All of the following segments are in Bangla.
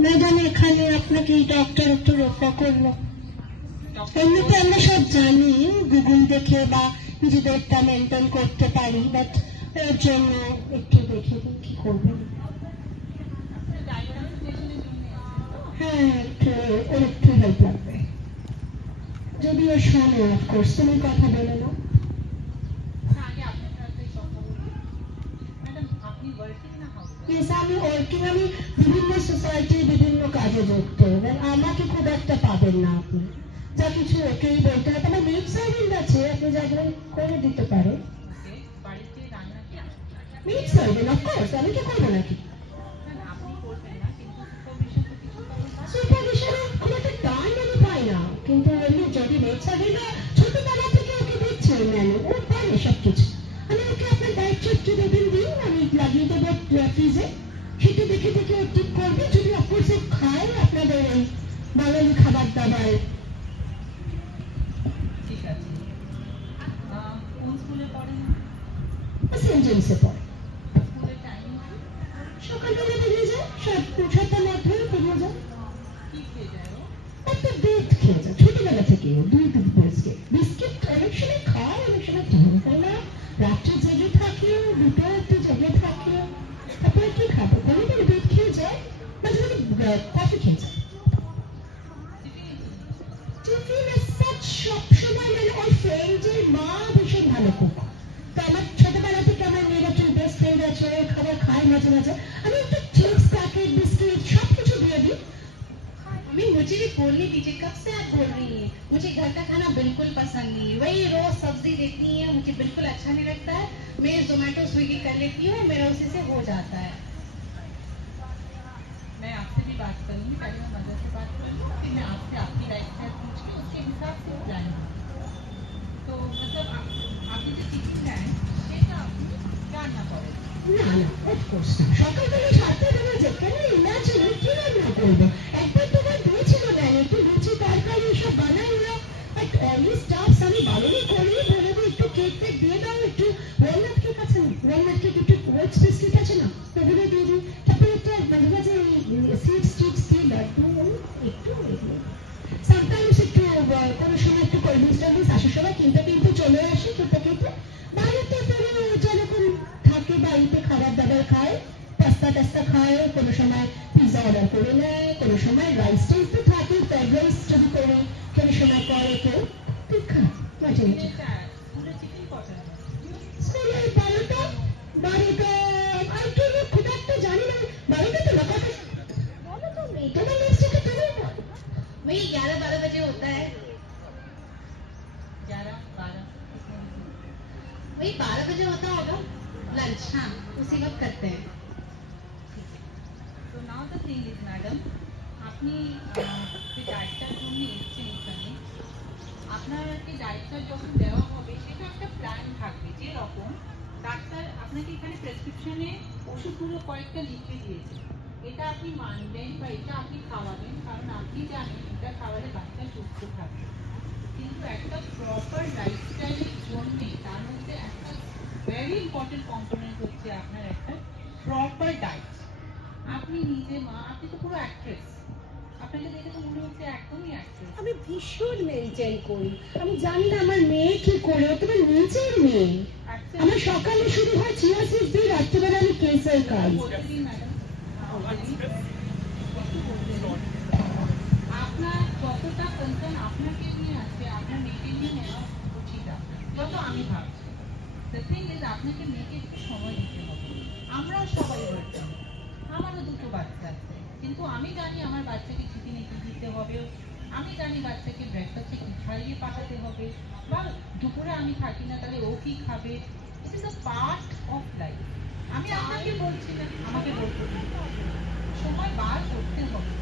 ম্যাডাম এখানে আপনাকে ডক্টর একটু রক্ষা করলো। এমনিতে আমরা সব জানি, গুগল দেখে বা নিজেদেরটা মেনটেন করতে পারি, বাট এর জন্য একটু দেখে দিন কি করবেন। হ্যাঁ, একটু হেল্প লাগবে। যদিও শোনো, অফকোর্স তুমি কথা বলে নাও। আমি ওয়ার্কিং, আমি বিভিন্ন সোসাইটি বিভিন্ন কাজে যুক্ত, আমাকে খুব একটা পাবেন না আপনি। যা কিছু ওকেই বলতে হবে। আমার মেড সার্ভেন্ট আছে, আপনি যাবেন করে দিতে পারেন। মেড সার্ভেন্ট অফকোর্স, আমি কি করবো নাকি? সুপারভিশনের খুব একটা টাইম আমি পাই না, কিন্তু এমনি যদি মেড সার্ভেন্ট ছোটবেলা থেকে ওকে দেখছি ম্যানু, ও পারে সবকিছু। আমি ওকে আপনার ডায়েট চার্ট দেবেন দিন, আমি লাগিয়ে দেবো ফ্রিজে, সেটা দেখে দেখে ও ঠিক করবে। যদি অফকোর্স ও খায় আপনাদের এই বাঙালি খাবার দাবার। ঠিক আছে। কোন স্কুলে পড়েন? সেন্ট জেমসে পড়ে। স্কুলের টাইমিং সকালবেলা বেরিয়ে যায়, 7টার মধ্যে বেরিয়ে যায়। কি খেয়ে যায় ও? একটা দুধ খেয়ে যায় ছোটবেলা থেকে, দুধ বিস্কিট বিস্কিট অনেক সময় খায়, অনেক সময় খায় তাই না। রাত্রে জেগে থাকে, দুটো একটু জেগে থাকে, তারপরে কি খাবে, কোনোদিন দুধ খেয়ে যায়, মাঝে মাঝে কফি খেয়ে যায়। টিফিন সবসময় মানে ওর ফ্রেন্ডের মা ভীষণ ভালো কুক। তো আমার ছোটবেলা থেকে আমার মেয়ের একজন বেস্ট ফ্রেন্ড আছে, খাবার খায় মাঝে মাঝে। আমি একটু চিপস প্যাকেট বিস্কিট সবকিছু দিয়ে দিই। मम्मी मुझे भी बोलनी दीजिए, कब से आप बोल रही हैं? मुझे घर का खाना बिल्कुल पसंद नहीं है, वही रोज सब्जी देखनी है, मुझे बिल्कुल अच्छा नहीं लगता है। मैं जोमेटो स्विगी कर लेती हूँ, मेरा उसी से हो जाता है। मैं आपसे भी बात करूंगी, पहले मैं मदर से बात करूंगी, फिर मैं आपसे आपकी लाइफ स्टाइल पूछ के उसके हिसाब से प्लान तो मतलब আপনি যে টিফিন দেন সেটা আপনি রান্না করেন? না না, অফকোর্স না, সকালবেলা 7টা বেজে যায়, কেন ইম্যাজিন কি রান্না করবো। একবার তোমার দিয়েছিল দেন একটু লুচি তরকারি এসব বানাই ওরা, বাট অলি স্টাফস আমি বারণই করি, বলে দিই একটু কেক টেক দিয়ে দাও, একটু ওয়ালনাট কেক আছে না, ওয়ালনাট কেক, একটু ওটস বিস্কিট আছে না, ওগুলো দিয়ে দিই। তারপরে একটা মাঝে মাঝে সিডস টিডস দিয়ে লাড্ডু একটু এগুলো। সামটাইমস একটু কোনো সময় একটু কোল্ড ড্রিঙ্কস টার্ডিংস আসার সময় কিনতে কিনতে চলে আসি, খেতে খেতে বাড়িতে পরে যেরকম থাকে বাড়িতে খাবার দাবার খায়, পাস্তা টাস্তা খায়, কোনো সময় পিৎজা অর্ডার করে নেয়, কোনো সময় রাইস টাইস তো থাকে, ফ্রাইড রাইস যদি করি, কোনো সময় করে কেউ, ঠিক খায় মাঝে মাঝে। স্কুলের টিফিন কটা? স্কুলে 12টা আর কি খুব একটা জানি না, 12টা তো না, কটা বলো তুমি, তোমার লিস্টে তুমি বলো। वही 11-12 बजे होता है, 11-12 वही 12 बजे होता होगा लंच, हाँ उसी वक्त करते हैं। তো নাও দ্য থিং ইজ ম্যাডাম, আপনি যে ডায়েটটার জন্য এসেছেন এখানে, আপনার কি ডায়েটটা যখন দেওয়া হবে সেটা একটা প্ল্যান থাকবে, যেরকম ডাক্তার আপনাকে এখানে প্রেসক্রিপশনে ওষুধগুলো কয়েকটা লিখে দিয়েছে, এটা আপনি মানবেন বা এটা আপনি খাওয়াবেন, কারণ আপনি জানেন এটা খাওয়ালে বাচ্চা সুস্থ থাকবে। কিন্তু একটা প্রপার লাইফস্টাইলের জন্যে তার মধ্যে একটা ভেরি ইম্পর্টেন্ট কম্পোনেন্ট হচ্ছে আপনার একটা প্রপার ডায়েট। আপনি নিজে মা, আপনি তো পুরো অ্যাক্ট্রেস, আপনাকে দেখে তো মনে হচ্ছে একদমই অ্যাক্ট্রেস। আমি ভীষণ মেনটেন করি, আমি জানি না আমার মেয়ে কি করে, ও তোমার নিজের মেয়ে। আমার সকালে শুরু হয় চিয়া সিড দিয়ে, রাত্রিবেলা আমি কেসের খাই। আপনার যতটা কনসার্ন আপনাকে নিয়ে আছে, আপনার মেয়েকে নিয়ে নেওয়া উচিত আপনার, যত আমি ভাবছি। দ্য থিং ইজ আপনাকে মেয়েকে একটু সময় দিতে হবে। আমরা সবাই বলতাম, আমারও দুটো বাচ্চা আছে, কিন্তু আমি জানি আমার বাচ্চাকে টিফিনে কি দিতে হবে, আমি জানি বাচ্চাকে ব্রেকফাস্টে কি খাইয়ে পাঠাতে হবে, বা দুপুরে আমি থাকি না তাহলে ও কি খাবে। It is a part of life. আমি আপনাকে বলছি না, আমাকে বলতে দিন। সময় বার করতে হবে।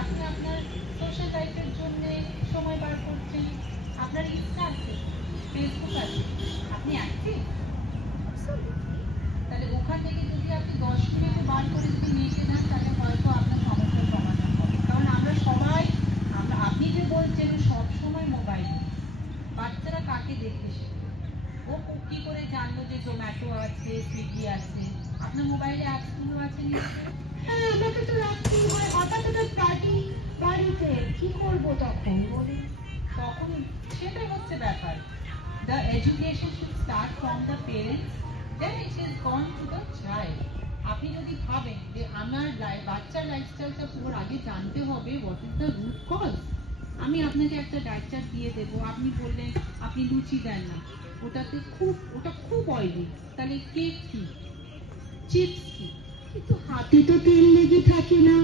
আপনি আপনার সোশ্যাল লাইফের জন্য সময় বার করছেন, আপনার ইচ্ছা আছে, ফেসবুক আছে, আপনি অ্যাক্টিভ, তাহলে ওখান থেকে যদি আপনি 10 মিনিট বার করে যদি মেয়েকে দেন, তাহলে হয়তো আপনার সমস্যার সমাধান হবে। কারণ আমরা সবাই, আপনি যে বলছেন সব সময় মোবাইল, বাচ্চারা কাকে দেখে শেখে? ও কি করে জানলো যে জোম্যাটো আছে, সুইগি আছে? আপনার মোবাইলে অ্যাপসগুলো আছে নিশ্চয়ই। হ্যাঁ আমাকে তো রাখতেই হয়, হঠাৎ হঠাৎ পার্টি বাড়িতে, কি করবো তখন বলি? তখন সেটাই হচ্ছে ব্যাপার। The education should start from the parents, then it is gone to the child. আপনি যদি ভাবেন যে আমার বাচ্চার লাইফস্টাইলটা পুরো আগে জানতে হবে, what is the root cause, আমি আপনাকে একটা ডায়েট চার্ট দিয়ে দেবো, আপনি বললেন আপনি লুচি দেন না, ওটা খুব অয়েলি, তাহলে কেক কি, চিপস কি? কিন্তু হাতে তো তেল লেগে থাকে না,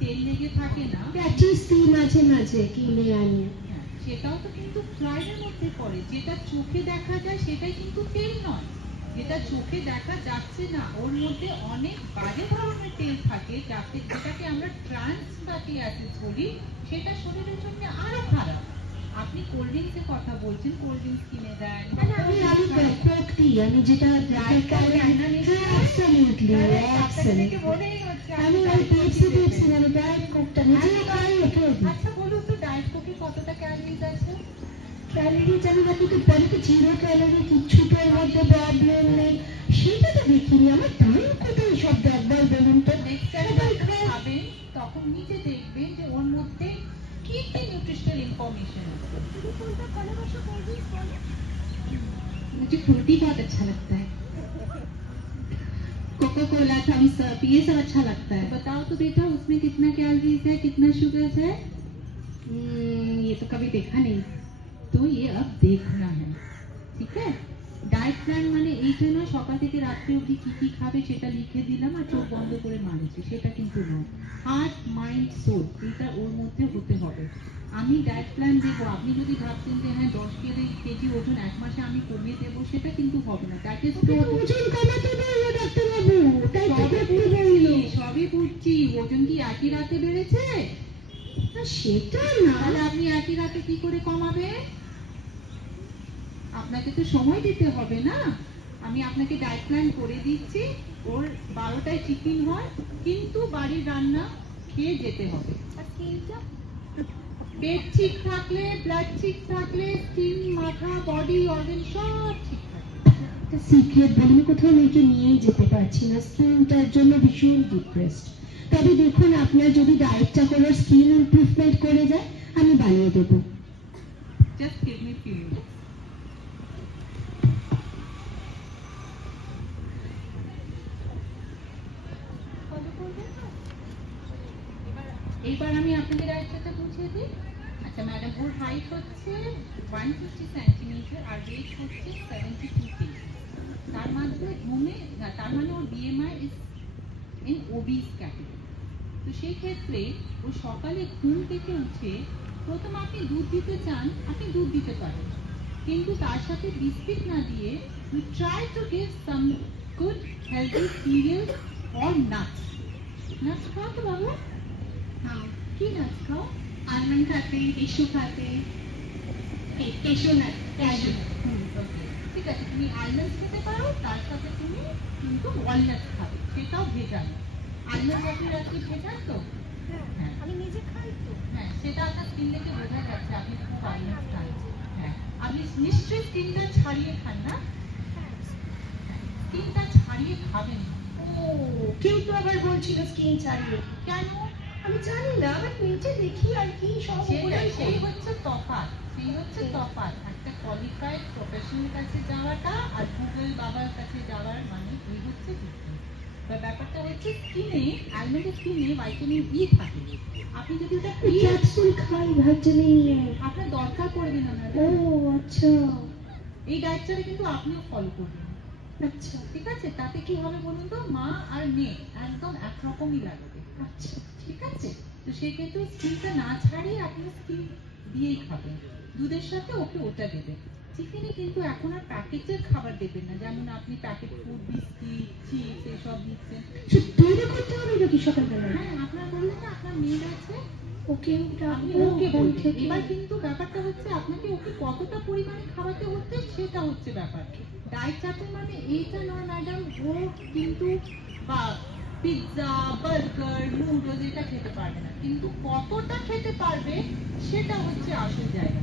তেল লেগে থাকে না, প্যাচিস দিই মাঝে মাঝে কিনে আনি। হ্যাঁ, সেটাও তো কিন্তু ফ্রাইডের মধ্যে পড়ে। যেটা চোখে দেখা যায় সেটাই কিন্তু তেল নয়, যেটা চোখে দেখা যাচ্ছে না ওর মধ্যে অনেক বাজে ধরনের তেল থাকে, যেটাকে আমরা ট্রান্স ফ্যাটি অ্যাসিড বলি, সেটা শরীরের জন্য আরো খারাপ। আপনি কোল্ড ড্রিঙ্কসের কথা বলছেন, কোল্ড ড্রিঙ্কস কিনে দেন, আমি যেটা আমি ওই পেপসি মানে ডায়েট কোকটা নিজে খাই রেখে দিই। আচ্ছা বলুন তো, ডায়েট কোকে কতটা ক্যালোরিজ আছে? ক্যালোরি জানি না, কিন্তু বলে তো 0 ক্যালোরি, কিচ্ছুটার মধ্যে প্রবলেম নেই, সেটা তো দেখিনি। আমার টাইম কোথায় সব একবার বলুন তো? নেক্সট টাইম খাবেন তখন নিজে দেখবেন যে ওর মধ্যে কি কি নিউট্রিশনাল ইনফরমেশন আছে। मुझे फ्रूटी बहुत अच्छा लगता है, कोको कोला, थम्स अप, ये सब अच्छा लगता है। बताओ तो बेटा, उसमें कितना कैलोरीज है, कितना शुगर है? ये तो कभी देखा नहीं। তো ये अब देखना है, ঠিক है? ডায়েট প্ল্যান মানে এইটা নয় সকাল থেকে রাত্রি অবধি কি কি খাবে সেটা লিখে দিলাম আর চোখ বন্ধ করে মানছি, সেটা কিন্তু নয়। হার্ট, মাইন্ড, সোল, এটা ওর মধ্যে হতে হবে। আমি ডায়েট প্ল্যান দেবো, আপনি যদি ভাবছেন যে হ্যাঁ 10 কেজি ওজন 1 মাসে আমি কমিয়ে দেবো, সেটা কিন্তু হবে না। দ্যাট ইজ ওজন কমাতে বললো ডাক্তারবাবু, তাই তো করতে বললো। সবই বুঝছি, ওজন কি একই রাতে বেড়েছে? না, সেটা না। তাহলে আপনি একই রাতে কি করে কমাবেন? আপনাকে তো সময় দিতে হবে না। আমি আপনাকে ডায়েট প্ল্যান করে দিচ্ছি, ওর 12টায় টিফিন হয়, কিন্তু বাড়ির রান্না খেয়ে যেতে হবে। আর স্কিনটা পেট ঠিক থাকলে, ব্লাড ঠিক থাকলে, স্কিন, মাথা, বডি অর্গান সব ঠিক থাকবে। একটা সিক্রেট বলি, আমি কোথাও মেয়েকে নিয়েই যেতে পারছি না, স্কিনটার জন্য ভীষণ ডিপ্রেসড। তবে দেখুন, আপনার যদি ডায়েটটা করে স্কিন ইমপ্রুভমেন্ট করে যায়, আমি বানিয়ে দেবো। Just give me few minutes. এইবার আমি আপনাদের ডায়েটটা বুঝিয়ে দিই। আচ্ছা ম্যাডাম, ওর হাইট হচ্ছে 150 সেন্টিমিটার আর ওয়েট হচ্ছে 72 কেজি। তার মানে ওর BMI is in obese category. তো সেই ক্ষেত্রে ও সকালে ঘুম থেকে উঠে প্রথম আপনি দুধ দিতে চান, আপনি দুধ দিতে পারেন, কিন্তু তার সাথে বিস্কিট না দিয়ে you try to give some good healthy cereals or nuts. Nuts খাও তো বাবু? हाँ, কি nuts খাও? आलमंड खाते, केशू खाते, केशू नट, ক্যাশু। ঠিক আছে, তুমি আলমন্ড খেতে পারো, তার সাথে তুমি কিন্তু ওয়ালনাট খাবে, সেটাও ভেজানো। আলমন্ড আপনি রাত্রি ভেজান তো? হ্যাঁ, আমি নিজে খাই তো। হ্যাঁ, সেটা আপনার স্কিন দেখে বোঝা যাচ্ছে আপনি খুব আলমন্ড খান। হ্যাঁ, আপনি নিশ্চয়ই স্কিনটা ছাড়িয়ে খান না? স্কিনটা ছাড়িয়ে খাবেন না। ও, কেউ তো আবার বলছিল স্কিন ছাড়িয়ে। কেন? আমি জানি না, আমার নিচে দেখি আর কি সব ওগুলোই সেই করি। হচ্ছে তফাৎ, একটা কোয়ালিফাইড প্রফেশনাল কাছে যাওয়াটা আর গুগল বাবার কাছে যাওয়ার মানে এই হচ্ছে difference। ব্যাপারটা হচ্ছে স্কিনে, আলমন্ডের স্কিনে ভাইটামিন ই থাকে। আপনি যদি ওটা ক্যাপসুল খাই ভিটামিন এ। আপনার দরকার পড়বে না ও ম্যাডাম, আচ্ছা এই ডায়েটটাকে কিন্তু আপনিও ফলো করবেন। আচ্ছা ঠিক আছে, তাতে কি হবে বলুন তো, মা আর মেয়ে একদম একরকমই লাগবে। আচ্ছা। ঠিক আছে, তো সেক্ষেত্রে স্কিনটা না ছাড়িয়ে আপনি স্কিন দিয়েই খাবেন, দুধের সাথে ওকে ওটা দেবেন। চিকেনে কিন্তু এখন আর প্যাকেটের খাবার দেবেন না, যেমন আপনি প্যাকেট ফুড, বিস্কিট, চিপস এসব দিচ্ছেন। তৈরি করতে হবে নাকি সকালবেলা? হ্যাঁ, আপনার বললেন না আপনার মেয়ে আছে, ওকে আপনি ডাকবো ওকে বল বলবেন। থেকে। এবার কিন্তু ব্যাপারটা হচ্ছে আপনাকে ওকে কতটা পরিমাণে খাওয়াতে হচ্ছে সেটা হচ্ছে ব্যাপার। ডায়েট চার্টের মানে এইটা নয় ম্যাডাম, ও কিন্তু বা পিৎজা, বার্গার, নুডলস এটা খেতে পারবে না, কিন্তু কতটা খেতে পারবে সেটা হচ্ছে আসল জায়গা।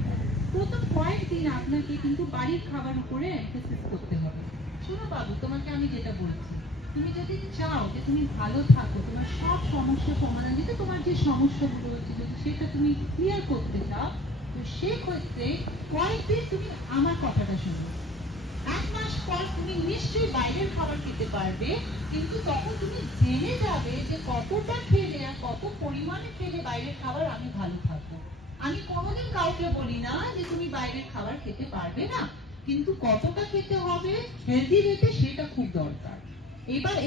প্রথম কয়েকদিন আপনাকে কিন্তু বাড়ির খাবার উপরে এমফেসিস করতে হবে। শোনো বাবু, তোমাকে আমি যেটা বলছি, তুমি যদি চাও যে তুমি ভালো থাকো, তোমার সব সমস্যার সমাধান দিতে, তোমার যে সমস্যাগুলো হচ্ছে যদি সেটা তুমি ক্লিয়ার করতে চাও, তো সেক্ষেত্রে কয়েকদিন তুমি আমার কথাটা শুনো। 1 মাস পর তুমি নিশ্চয়ই বাইরের খাবার খেতে পারবে, কিন্তু তখন তুমি জেনে যাবে যে কতটা খেলে আর কত পরিমাণে খেলে বাইরের খাবার আমি ভালো থাকবো। আমি কোনোদিন কাউকে বলি না যে তুমি বাইরের খাবার খেতে পারবে না, কিন্তু কতটা খেতে হবে হেলদি রেটে সেটা খুব দরকার। এবার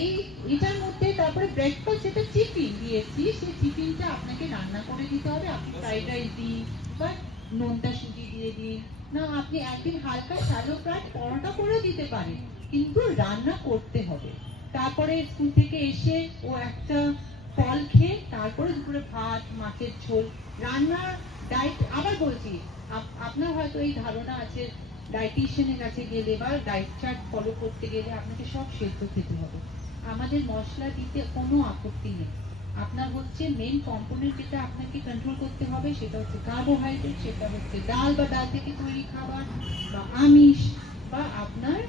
এটার মধ্যে তারপরে ব্রেকফাস্ট যেটা টিফিন দিয়েছি, সেই টিফিনটা আপনাকে রান্না করে দিতে হবে। আপনি ফ্রাইড রাইস দিন বা নোনতা সুজি দিয়ে দিন, না আপনি একদিন হালকা শ্যালো ফ্রাই পরোটা করে দিতে পারেন, কিন্তু রান্না করতে হবে। তারপরে স্কুল থেকে এসে ও একটা ফল খেয়ে তারপরে দুপুরে ভাত, মাছের ঝোল। রান্নার ডায়েট আবার বলছি, আপনার হয়তো এই ধারণা আছে ডায়েটিশিয়ানের কাছে গেলে বা ডায়েট চার্ট ফলো করতে গেলে আপনাকে সব সেদ্ধ খেতে হবে। আমাদের মশলা দিতে কোনো আপত্তি নেই। আপনার হচ্ছে মেন কম্পোনেন্ট যেটা আপনাকে কন্ট্রোল করতে হবে সেটা হচ্ছে কার্বোহাইড্রেট, সেটা হচ্ছে ডাল বা ডাল থেকে তৈরি খাবার বা আমিষ বা আপনার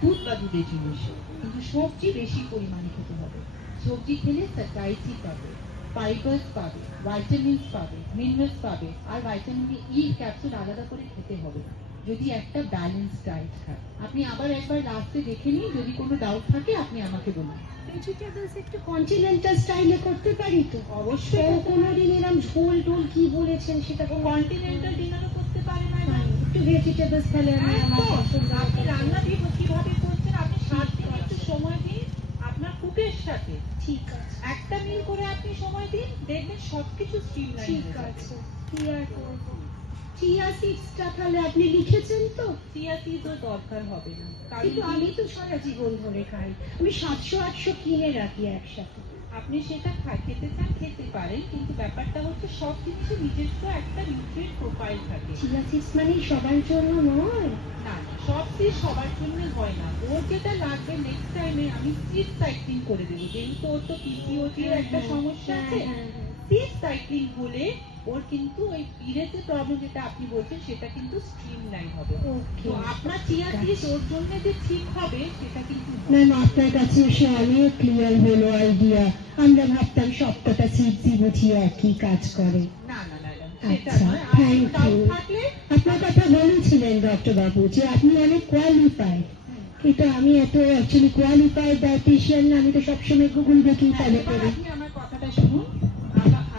দুধ বা দুধের জিনিস। কিন্তু সবজি বেশি পরিমাণে খেতে হবে। সবজি খেলে স্যাটাইটি পাবে, ফাইবার্স পাবে, ভাইটামিনস পাবে, মিনারেলস পাবে, আর ভাইটামিন ই ক্যাপসুল আলাদা করে খেতে হবে যদি একটা ব্যালেন্স ডায়েট খায়। আপনি আবার একবার লাস্টে দেখে নিন, যদি কোনো ডাউট থাকে আপনি আমাকে বলুন। ভেজিটেবলস একটু কন্টিনেন্টাল স্টাইলে করতে পারি তো? অবশ্যই কোনোদিন এরকম ঝোল টোল কি বলেছেন সেটা কন্টিনেন্টাল ডিনারও করতে পারে ম্যাডাম। একটু ভেজিটেবলস তাহলে আমি আমার পছন্দ আপনি রান্না দিয়ে কিভাবে করছেন, আপনি 7 দিন একটু সময় দিন আপনার কুকের সাথে, ঠিক আছে, একটা মিল করে আপনি সময় দিন, দেখবেন সবকিছু স্ট্রিমলাইন ঠিক হয়ে যাবে। আছে, কি আর করবো। চিয়া সিডসটা তাহলে আপনি লিখেছেন তো? চিয়া সিডও দরকার হবে না, কারণ কিন্তু আমি তো সারা জীবন ধরে খাই, আমি 700-800 কিনে রাখি একসাথে। আপনি সেটা খেতে চান খেতে পারেন, কিন্তু ব্যাপারটা হচ্ছে সব জিনিসের নিজস্ব একটা নিউট্রিয়েন্ট প্রোফাইল থাকে। চিয়া সিডস মানে সবার জন্য নয়। না, সব সিড সবার জন্য হয় না। ওর যেটা লাগবে নেক্সট টাইমে আমি সিড সাইক্লিং করে দেবো, যেহেতু ওর তো পিসিওডি এর একটা সমস্যা আছে। সিড সাইক্লিং হলে ওর কিন্তু ওই পিরিয়ডের প্রবলেম যেটা আপনি বলছেন সেটা কিন্তু স্ট্রিমলাইন হবে। তো আপনার চিয়া সিড ওর জন্য যে ঠিক হবে সেটা কিন্তু না না, আপনার কাছে এসে অনেক ক্লিয়ার হলো আইডিয়া। আমরা ভাবতাম সবকটা সিডসই বুঝি একই কাজ করে। না না ম্যাডাম, সেটা আচ্ছা, নয়। Thank doubt you. থাকলে আপনার কথা বলেছিলেন ডক্টর বাবু যে আপনি অনেক কোয়ালিফাইড, কিন্তু আমি এত অ্যাকচুয়ালি কোয়ালিফাইড ডায়েটিশিয়ান না, আমি তো সবসময় গুগল দেখি ফলো এবার করি। আপনি আমার কথাটা শুনুন।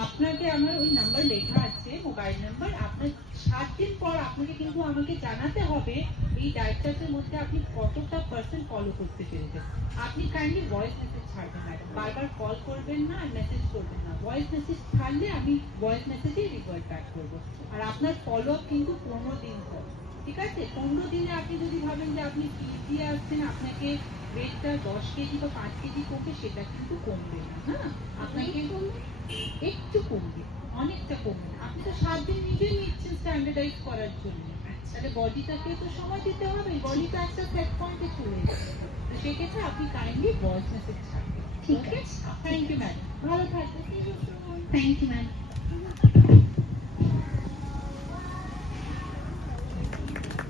আপনাকে আমার ওই নাম্বার লেখা আছে, মোবাইল নাম্বার। আপনার 7 দিন পর আপনাকে কিন্তু আমাকে জানাতে হবে এই ডায়েট চার্টের মধ্যে আপনি কতটা পার্সেন্ট ফলো করতে পেরেছেন। আপনি কাইন্ডলি ভয়েস মেসেজ ছাড়বেন ম্যাডাম, বারবার কল করবেন না আর মেসেজ করবেন না। ভয়েস মেসেজ ছাড়লে আমি ভয়েস মেসেজে রিভার্ট ব্যাক করবো। আর আপনার ফলো আপ কিন্তু 15 দিন পর, ঠিক আছে? 15 দিনে আপনি যদি ভাবেন যে আপনি ফিট দিয়ে আসছেন, আপনাকে ওয়েটটা 10 কেজি বা 5 কেজি কমবে, সেটা কিন্তু কমবে না। হ্যাঁ, আপনাকে একটু কমবে, অনেকটা কমবে। আপনি তো 7 দিন নিজেই নিচ্ছেন স্ট্যান্ডার্ডাইজ করার জন্য, তাহলে বডিটাকে তো সময় দিতে হবে। বডিটা একটা সেট পয়েন্টে চলে এসেছে, তো সেক্ষেত্রে আপনি কাইন্ডলি ভয়েস মেসেজ ছাড়বেন। ঠিক আছে, থ্যাংক ইউ ম্যাডাম, ভালো থাকবেন। Thank you ma'am.